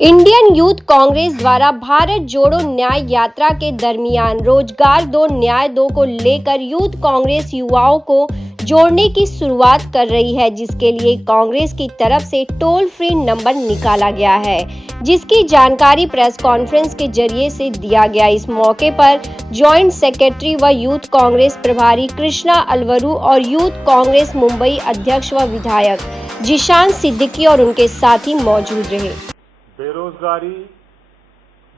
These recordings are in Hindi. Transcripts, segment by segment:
इंडियन यूथ कांग्रेस द्वारा भारत जोड़ो न्याय यात्रा के दरमियान रोजगार दो न्याय दो को लेकर यूथ कांग्रेस युवाओं को जोड़ने की शुरुआत कर रही है, जिसके लिए कांग्रेस की तरफ से टोल फ्री नंबर निकाला गया है, जिसकी जानकारी प्रेस कॉन्फ्रेंस के जरिए से दिया गया। इस मौके पर जॉइंट सेक्रेटरी व यूथ कांग्रेस प्रभारी कृष्णा अलवरू और यूथ कांग्रेस मुंबई अध्यक्ष व विधायक जिशान सिद्दीकी और उनके साथी मौजूद रहे। बेरोजगारी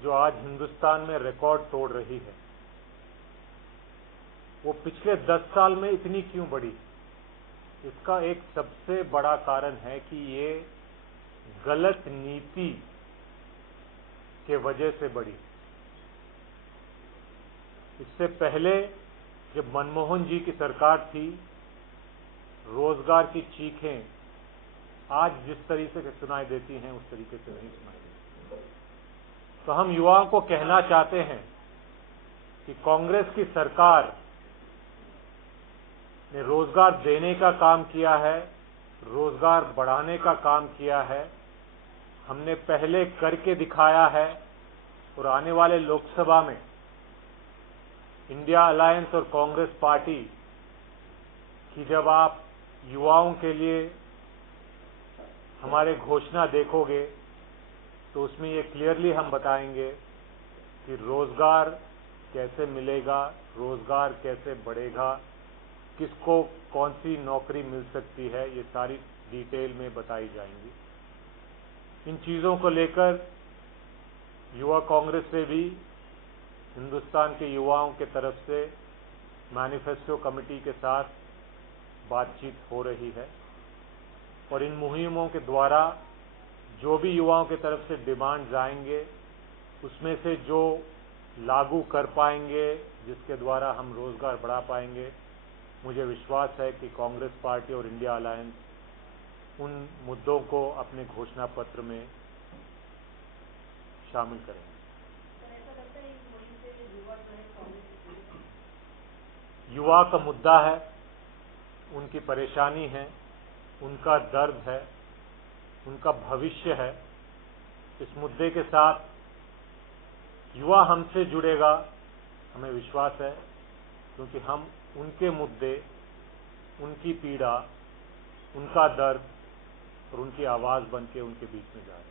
जो आज हिंदुस्तान में रिकॉर्ड तोड़ रही है, वो पिछले 10 साल में इतनी क्यों बढ़ी? इसका एक सबसे बड़ा कारण है कि ये गलत नीति के वजह से बढ़ी। इससे पहले जब मनमोहन जी की सरकार थी, रोजगार की चीखें आज जिस तरीके से सुनाई देती हैं उस तरीके से नहीं सुनाई देती। तो हम युवाओं को कहना चाहते हैं कि कांग्रेस की सरकार ने रोजगार देने का काम किया है, रोजगार बढ़ाने का काम किया है। हमने पहले करके दिखाया है और आने वाले लोकसभा में इंडिया अलायंस और कांग्रेस पार्टी की जब आप युवाओं के लिए हमारे घोषणा देखोगे तो उसमें ये क्लियरली हम बताएंगे कि रोजगार कैसे मिलेगा, रोजगार कैसे बढ़ेगा, किसको कौन सी नौकरी मिल सकती है, ये सारी डिटेल में बताई जाएंगी। इन चीज़ों को लेकर युवा कांग्रेस से भी हिंदुस्तान के युवाओं के तरफ से मैनिफेस्टो कमेटी के साथ बातचीत हो रही है और इन मुहिमों के द्वारा जो भी युवाओं की तरफ से डिमांड्स आएंगे उसमें से जो लागू कर पाएंगे, जिसके द्वारा हम रोजगार बढ़ा पाएंगे, मुझे विश्वास है कि कांग्रेस पार्टी और इंडिया अलायंस उन मुद्दों को अपने घोषणा पत्र में शामिल करेंगे। युवा का मुद्दा है, उनकी परेशानी है, उनका दर्द है, उनका भविष्य है। इस मुद्दे के साथ युवा हमसे जुड़ेगा, हमें विश्वास है, क्योंकि हम उनके मुद्दे, उनकी पीड़ा, उनका दर्द और उनकी आवाज़ बन के उनके बीच में जा रहे हैं।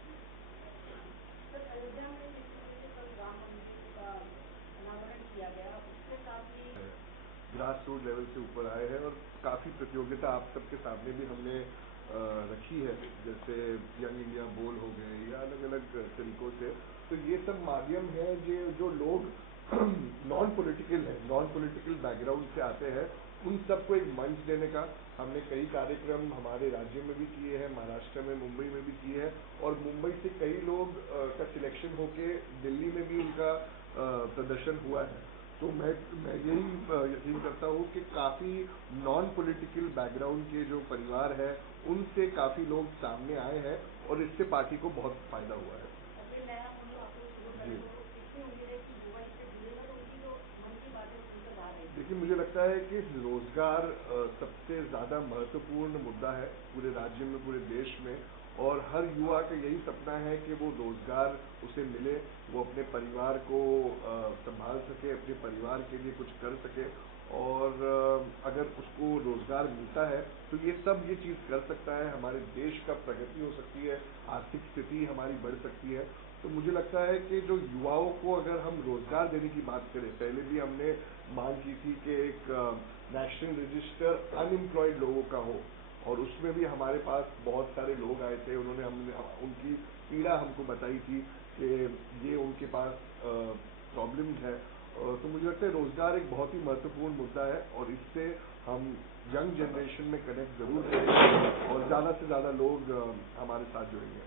ग्रास रूट लेवल से ऊपर आए हैं और काफ़ी प्रतियोगिता आप सबके सामने भी हमने रखी है, जैसे यंग इंडिया बोल हो गए या अलग अलग तरीकों से। तो ये सब माध्यम है जो लोग नॉन पॉलिटिकल बैकग्राउंड से आते हैं, उन सबको एक मंच देने का हमने कई कार्यक्रम हमारे राज्य में भी किए हैं, महाराष्ट्र में, मुंबई में भी किए हैं और मुंबई से कई लोग का सिलेक्शन होके दिल्ली में भी उनका प्रदर्शन हुआ है। तो मैं यही यकीन करता हूँ कि काफ़ी नॉन पॉलिटिकल बैकग्राउंड के जो परिवार है उनसे काफ़ी लोग सामने आए हैं और इससे पार्टी को बहुत फायदा हुआ है। जी देखिए, मुझे लगता है कि रोजगार सबसे ज़्यादा महत्वपूर्ण मुद्दा है पूरे राज्य में, पूरे देश में, और हर युवा का यही सपना है कि वो रोजगार उसे मिले, वो अपने परिवार को संभाल सके, अपने परिवार के लिए कुछ कर सके। और अगर उसको रोजगार मिलता है तो ये चीज़ कर सकता है, हमारे देश का प्रगति हो सकती है, आर्थिक स्थिति हमारी बढ़ सकती है। तो मुझे लगता है कि जो युवाओं को अगर हम रोजगार देने की बात करें, पहले भी हमने मांग की थी कि एक नेशनल रजिस्टर अनएम्प्लॉयड लोगों का हो, और उसमें भी हमारे पास बहुत सारे लोग आए थे, हमने उनकी पीड़ा हमको बताई थी कि ये उनके पास प्रॉब्लम है। तो मुझे लगता है रोजगार एक बहुत ही महत्वपूर्ण मुद्दा है और इससे हम यंग जनरेशन में कनेक्ट जरूर करेंगे और ज़्यादा से ज़्यादा लोग हमारे साथ जुड़ेंगे।